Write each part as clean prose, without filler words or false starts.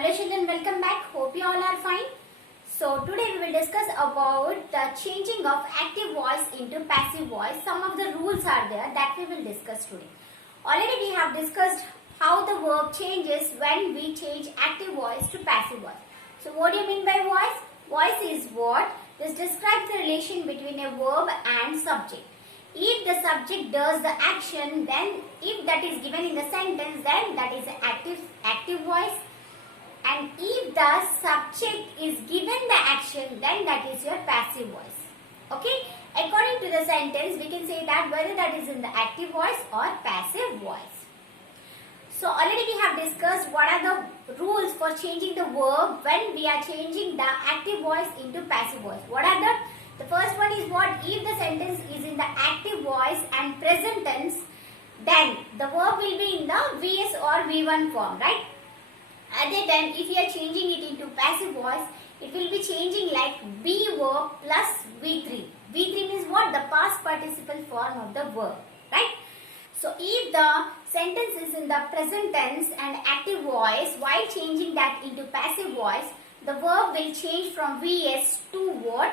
Hello children, welcome back. Hope you all are fine. So today we will discuss about the changing of active voice into passive voice. Some of the rules are there that we will discuss today. Already we have discussed how the verb changes when we change active voice to passive voice. So what do you mean by voice? Voice is what? This describes the relation between a verb and subject. If the subject does the action, then if that is given in the sentence, then that is active voice. And if the subject is given the action, then that is your passive voice. Okay? According to the sentence, we can say that whether that is in the active voice or passive voice. So already we have discussed what are the rules for changing the verb when we are changing the active voice into passive voice. What are the first one is what? If the sentence is in the active voice and present tense, then the verb will be in the VS or V1 form, right? Other than if you are changing it into passive voice, it will be changing like be verb plus V3. V3 means what? The past participle form of the verb, right? So if the sentence is in the present tense and active voice, while changing that into passive voice, the verb will change from VS to what?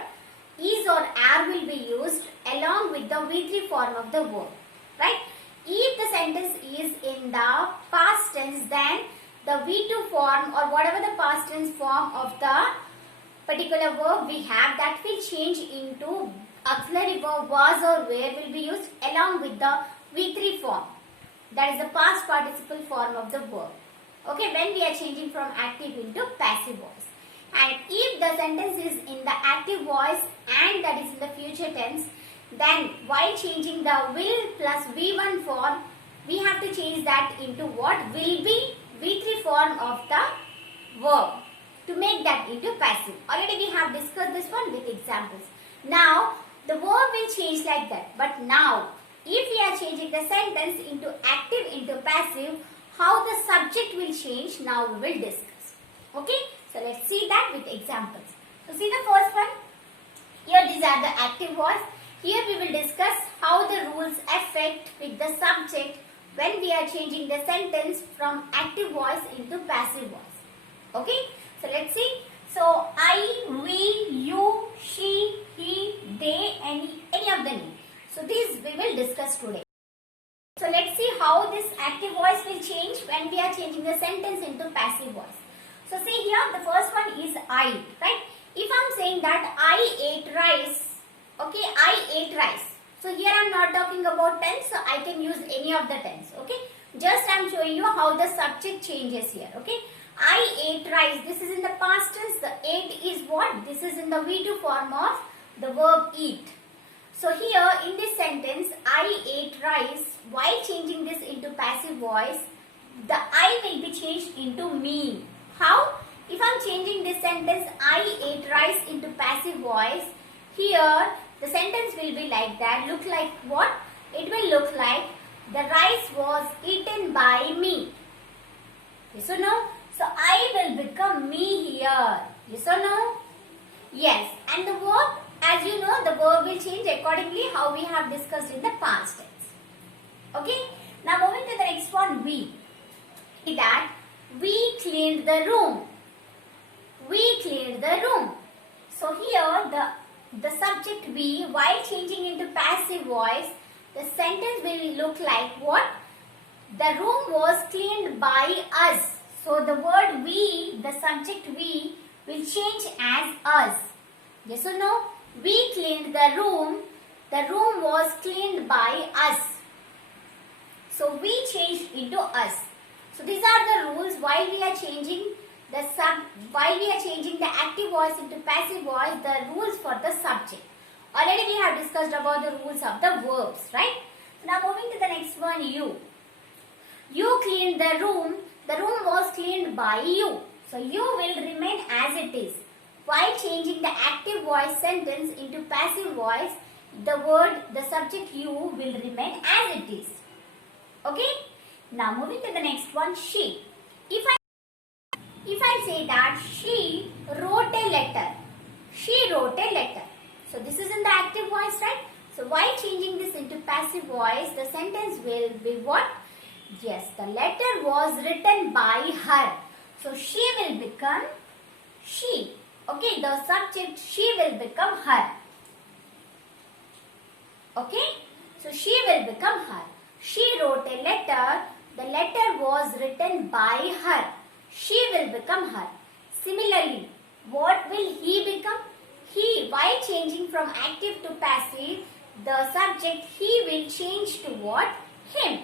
Is or are will be used along with the V3 form of the verb, right? If the sentence is in the past tense, then the V2 form or whatever the past tense form of the particular verb we have, that will change into auxiliary verb was or were will be used along with the V3 form. That is the past participle form of the verb. Okay, when we are changing from active into passive voice. And if the sentence is in the active voice and that is in the future tense, then while changing the will plus V1 form, we have to change that into what? Will be V3 form of the verb to make that into passive. Already we have discussed this one with examples. Now the verb will change like that. But now if we are changing the sentence into active into passive, how the subject will change, now we will discuss. Okay, so let's see that with examples. So see the first one. Here these are the active voice. Here we will discuss how the rules affect with the subject when we are changing the sentence from active voice into passive voice. Okay, so let's see. So I, we, you, she, he, they, any of the name. So these we will discuss today. So let's see how this active voice will change when we are changing the sentence into passive voice. So see here, the first one is I, right? If I'm saying that I ate rice, okay, I ate rice. So here I am not talking about tense, so I can use any of the tense, okay. Just I am showing you how the subject changes here, okay. I ate rice, this is in the past tense, the ate is what? This is in the V2 form of the verb eat. So here in this sentence, I ate rice, while changing this into passive voice, the I will be changed into me. How? If I am changing this sentence, I ate rice into passive voice, here the sentence will be like that. Look like what? It will look like the rice was eaten by me. Yes or no? So I will become me here. Yes or no? Yes. And the verb, as you know, the verb will change accordingly how we have discussed in the past tense. Okay. Now moving to the next one, we. That we cleaned the room. We cleaned the room. So here the subject we, while changing into passive voice, the sentence will look like what? The room was cleaned by us. So the word we, the subject we, will change as us. Yes or no? We cleaned the room was cleaned by us. So we changed into us. So these are the rules while we are changing the active voice into passive voice, the rules for the subject. Already we have discussed about the rules of the verbs, right? Now moving to the next one, you. You cleaned the room was cleaned by you. So you will remain as it is. While changing the active voice sentence into passive voice, the subject you will remain as it is. Okay? Now moving to the next one, she. If I say that she wrote a letter, she wrote a letter. So this is in the active voice, right? So while changing this into passive voice, the sentence will be what? Yes, the letter was written by her. So she will become she. Okay, the subject she will become her. Okay, so she will become her. She wrote a letter. The letter was written by her. She will become her. Similarly, what will he become? He, while changing from active to passive, the subject he will change to what? Him.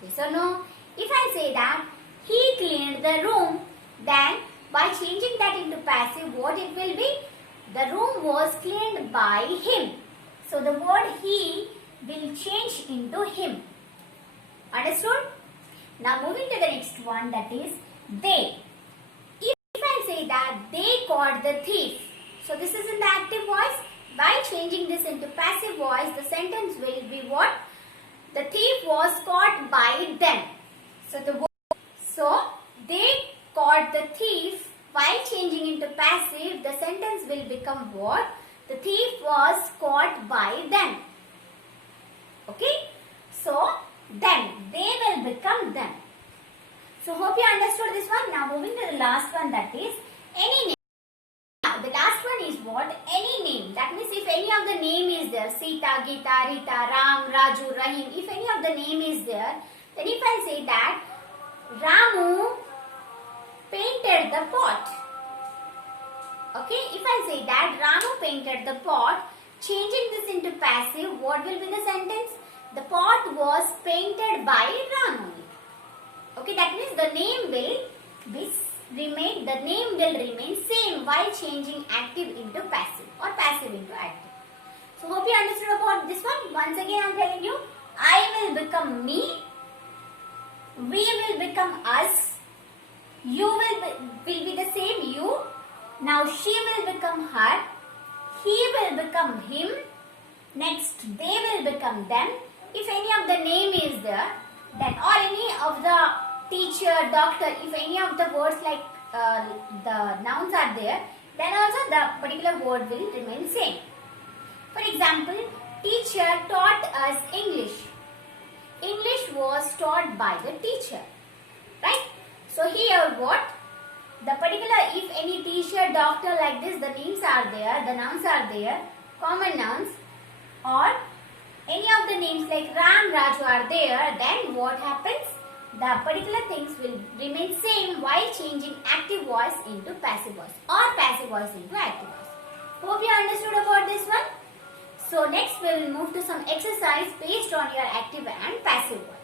Yes or no? If I say that he cleaned the room, then by changing that into passive, what it will be? The room was cleaned by him. So the word he will change into him. Understood? Now moving to the next one, that is they. If I say that they caught the thief, so this is in the active voice. By changing this into passive voice, the sentence will be what? The thief was caught by them. So they caught the thief. While changing into passive, the sentence will become what? The thief was caught by them. Okay? So them. They will become them. So hope you understood this one. Now moving to the last one, that is any name. Now the last one is what? Any name. That means if any of the name is there, Sita, Geeta, Rita, Ram, Raju, Rahim, if any of the name is there, then if I say that Ramu painted the pot. Okay, if I say that Ramu painted the pot, changing this into passive, what will be the sentence? The pot was painted by Ramu. Okay, that means the name will remain same while changing active into passive or passive into active. So hope you understood about this one. Once again I am telling you, I will become me, we will become us, you will be the same you. Now she will become her, he will become him, next they will become them. If any of the name is there, then or any of the teacher, doctor, if any of the words like the nouns are there, then also the particular word will remain same. For example, teacher taught us English. English was taught by the teacher. Right? So here what? The particular, if any teacher, doctor like this, the names are there, the nouns are there, common nouns, or any of the names like Ram, Raju are there, then what happens? The particular things will remain same while changing active voice into passive voice or passive voice into active voice. Hope you understood about this one. So next we will move to some exercise based on your active and passive voice.